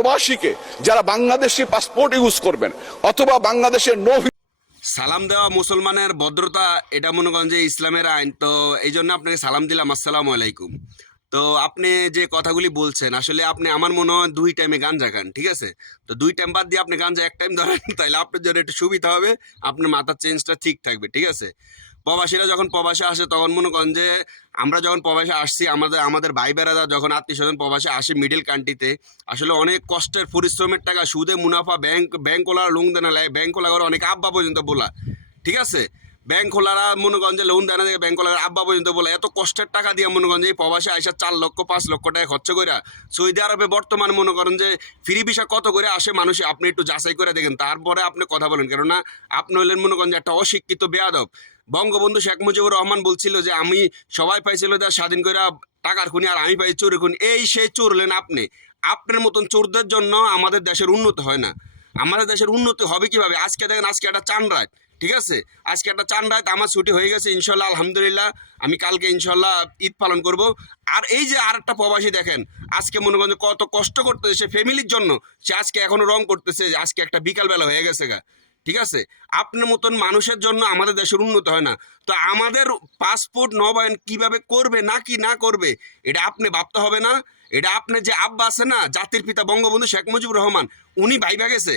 প্রবাসীকে যারা Bangladeshi passport use করবেন অথবা বাংলাদেশের নো সালাম দেওয়া মুসলমানের ভদ্রতা, এটা মনে করেন যে ইসলামের আইন। তো এই জন্য আপনাকে সালাম দিলাম, আসসালামু আলাইকুম। তো আপনি যে কথাগুলি বলছেন, আসলে আপনি আমার মনে হয় 2 টাইমে গাঞ্জা খান, ঠিক আছে? তো 2 টাইম বাদ দিয়ে আপনি গাঞ্জা 1 টাইম ধরেন, তাহলে আপনার জন্য একটু সুবিধা হবে, আপনার মাথার চেঞ্জটা ঠিক থাকবে, ঠিক আছে? প্রবাসীরা যখন প্রবাসে আসে তখন মনে করেন যে আমরা যখন প্রবাসে আসছি, আমাদের ভাই বেড়াদা যখন আত্মীয় স্বজন প্রবাসে আসে মিডিল কান্ট্রিতে, আসলে অনেক কষ্টের পরিশ্রমের টাকা সুদে মুনাফা ব্যাংকওয়ালা লোন দেনা লাগে, ব্যাংকওয়ালা করে অনেক আব্বা পর্যন্ত বলা, ঠিক আছে? ব্যাংকওয়ালারা মনে করেন যে লোন দেয় না, ব্যাংকওয়ালার আব্বা পর্যন্ত বলে এত কষ্টের টাকা দিয়ে মনে করেন যে এই প্রবাসে আইসা 4 লক্ষ 5 লক্ষ টাকা খরচ করে সৌদি আরবে বর্তমানে মনে করেন যে ফ্রি ভিসা কত করে আসে মানুষ, আপনি একটু যাচাই করে দেখেন, তারপরে আপনি কথা বলেন। কেননা আপনি হলেন মনে করেন যে একটা অশিক্ষিত বেয়াদব। বঙ্গবন্ধু শেখ মুজিবুর রহমান বলছিল যে আমি সবাই পাইছিল দেশ স্বাধীন করে টাকার খুনি, আর আমি পাই চোরের খুনি। এই সেই চোর হলেন আপনি। আপনার মতন চোরদের জন্য আমাদের দেশের উন্নতি হয় না। আমাদের দেশের উন্নতি হবে কিভাবে? আজকে দেখেন, আজকে একটা চান রাত, ঠিক আছে? আজকে একটা চান রাত, আমার ছুটি হয়ে গেছে ইনশাল্লাহ, আলহামদুলিল্লাহ। আমি কালকে ইনশাল্লাহ ঈদ পালন করব। আর এই যে আর একটা প্রবাসী দেখেন, আজকে মনে করেন কত কষ্ট করতেছে সে ফ্যামিলির জন্য, সে আজকে এখনো রং করতেছে, আজকে একটা বিকালবেলা হয়ে গেছে গা, ঠিক আছে? আপনার মতন মানুষের জন্য আমাদের দেশের উন্নতি হয় না। তো আমাদের পাসপোর্ট নবায়ন কিভাবে করবে নাকি না করবে, এটা আপনি ভাবতে হবে না? এটা আপনার যে আব্বা আছে না, জাতির পিতা বঙ্গবন্ধু শেখ মুজিবুর রহমান, উনি ভাইবা গেছে,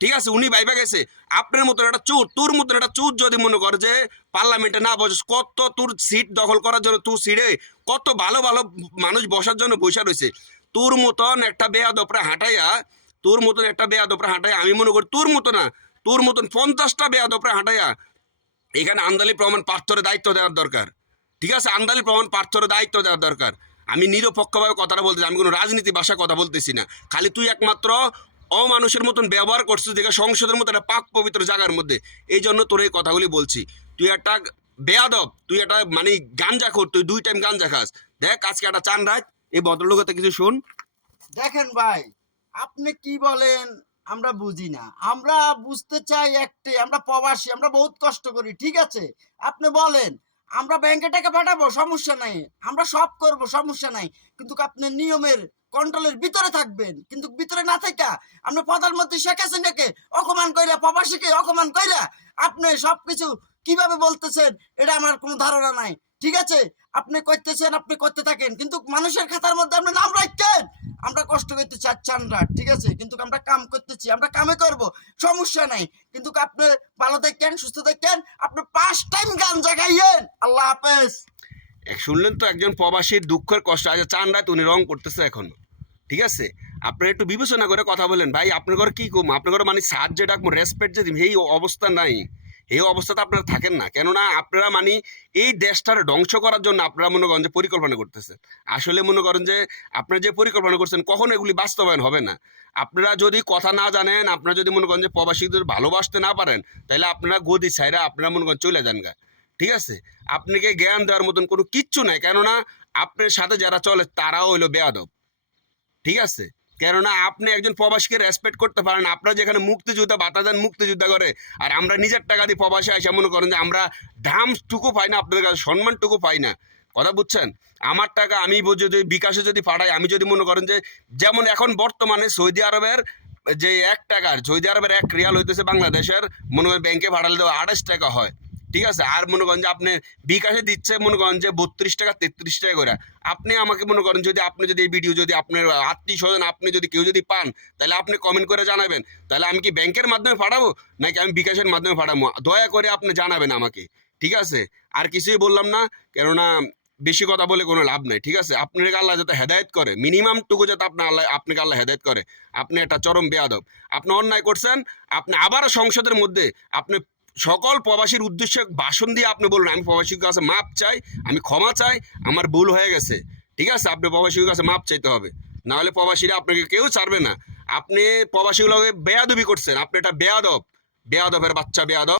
ঠিক আছে? উনি ভাইবা গেছে। আপনার মতন একটা চোর, তোর মতন একটা চোর যদি মনে কর যে পার্লামেন্টে না বসে, কত তোর সিট দখল করার জন্য, তোর সিটে কত ভালো ভালো মানুষ বসার জন্য বসে রয়েছে। তোর মতন একটা বেয়াদপরা হাঁটাইয়া, তোর মতন একটা বেয়াদপরা হাঁটাইয়া, আমি মনে করি তোর মতো না, তোর মতন 50টা বেয়াদপরা হাঁটাইয়া এখানে আন্দালি প্রমাণ পার্থরে দায়িত্ব দেওয়ার দরকার, ঠিক আছে? আন্দালি প্রমাণ পার্থরে দায়িত্ব দেওয়ার দরকার। আমি নিরপেক্ষভাবে কথাটা বলতেছি, আমি কোনো রাজনীতি ভাষা কথা বলতেছি না। খালি তুই একমাত্র অমানুষের মতন ব্যবহার করছিস দেখে সংসদের মতো একটা পাক পবিত্র জায়গার মধ্যে, এই জন্য তোর এই কথাগুলি বলছি। তুই একটা বেয়াদব, তুই একটা মানে গাঞ্জা খোর, তুই 2 টাইম গাঞ্জা খাস। দেখ আজকে একটা চান রাত, এই ভদ্রলোকের কিছু শোন। দেখেন ভাই, আপনি কি বলেন আমরা বুঝি না। আমরা বুঝতে চাই একটাই, আমরা প্রবাসী, আমরা বহুত কষ্ট করি, ঠিক আছে? আপনি বলেন, আমরা ব্যাংকে টাকা পাঠাবো, সমস্যা নাই, আমরা সব করব, সমস্যা নাই। কিন্তু আপনি নিয়মের কন্ট্রোলের ভিতরে থাকবেন। কিন্তু ভিতরে না থাকা আপনি প্রধানমন্ত্রী শেখ হাসিনাকে অপমান কইরা, প্রবাসীকে অপমান কইরা আপনি সবকিছু কিভাবে বলতেছেন, এটা আমার কোনো ধারণা নাই, ঠিক আছে? আপনি করতেছেন, আপনি করতে থাকেন, কিন্তু মানুষের খাতার মধ্যে আপনি নাম রাখছেন। আমরা কষ্ট করতে চাচ্ছেন না, ঠিক আছে? কিন্তু আমরা কাম করতেছি, আমরা কামে করব, সমস্যা নাই। কিন্তু আপনি ভালো থাকেন, সুস্থ থাকেন, আপনি 5 টাইম গাঞ্জা খাইয়েন। আল্লাহ হাফেজ। শুনলেন তো একজন প্রবাসীর দুঃখের কষ্ট। আজ চান রাত উনি রং করতেছে এখনো, ঠিক আছে? আপনারা একটু বিবেচনা করে কথা বলেন ভাই। আপনার ঘরে কি কম, আপনার ঘরে মানে সাহায্য ডাকবো, রেসপেক্ট যে দিন, এই অবস্থা নাই। এই অবস্থাতে আপনারা থাকেন না, কেননা আপনারা মানে এই দেশটার ধ্বংস করার জন্য আপনারা মনে করেন যে পরিকল্পনা করতেছেন। আসলে মনে করেন যে আপনারা যে পরিকল্পনা করছেন কখনো এগুলি বাস্তবায়ন হবে না। আপনারা যদি কথা না জানেন, আপনারা যদি মনে করেন যে প্রবাসীদের ভালোবাসতে না পারেন, তাহলে আপনারা গদি ছাইরা আপনারা মনে করেন চলে যান গা, ঠিক আছে? আপনাকে জ্ঞান দেওয়ার মতন কোনো কিচ্ছু নাই, কেননা আপনার সাথে যারা চলে তারাও হইলো বেয়াদব, ঠিক আছে? কেননা আপনি একজন প্রবাসীকে রেসপেক্ট করতে পারেন। আপনারা যেখানে মুক্তিযোদ্ধা ভাতা দেন, মুক্তিযোদ্ধা করে, আর আমরা নিজের টাকা দিয়ে প্রবাসে আসে মনে করেন যে আমরা দামটুকু পাই না, আপনাদের কাছে সম্মানটুকু পাই না। কথা বুঝছেন? আমার টাকা আমি যদি বিকাশে যদি পাঠাই, আমি যদি মনে করেন যে যেমন এখন বর্তমানে সৌদি আরবের যে 1 টাকার, সৌদি আরবের 1 রিয়াল হইতেছে বাংলাদেশের মনে করেন ব্যাংকে পাঠালে দেওয়া 28 টাকা হয়, ঠিক আছে? আর মনে করেন যে আপনি বিকাশে দিচ্ছে মনে করেন যে 32 টাকা 33 টাকা করে। আপনি আমাকে মনে করেন যদি আপনি যদি এই ভিডিও যদি আপনার আত্মীয় স্বজন আপনি যদি কেউ যদি পান, তাহলে আপনি কমেন্ট করে জানাবেন। তাহলে আমি কি ব্যাংকের মাধ্যমে পাঠাবো নাকি আমি বিকাশের মাধ্যমে পাঠাবো, দয়া করে আপনি জানাবেন আমাকে, ঠিক আছে? আর কিছুই বললাম না, কেননা বেশি কথা বলে কোনো লাভ নাই, ঠিক আছে? আপনাকে আল্লাহ যাতে হেদায়েত করে, মিনিমাম টুকু যাতে আপনাকে আল্লাহ হেদায়েত করে। আপনি একটা চরম বেয়াদব, আপনি অন্যায় করছেন। আপনি আবার সংসদের মধ্যে আপনি সকল প্রবাসীর উদ্দেশ্যে ভাষণ দিয়ে আপনি বলুন আমি প্রবাসীর কাছে মাপ চাই, আমি ক্ষমা চাই, আমার ভুল হয়ে গেছে, ঠিক আছে? আপনি প্রবাসীর কাছে মাপ চাইতে হবে, না হলে প্রবাসীরা আপনাকে কেউ ছাড়বে না। আপনি প্রবাসীগুলোকে বেয়াদবি করছেন, আপনি একটা বেয়াদব, বেয়াদবের বাচ্চা বেয়াদব।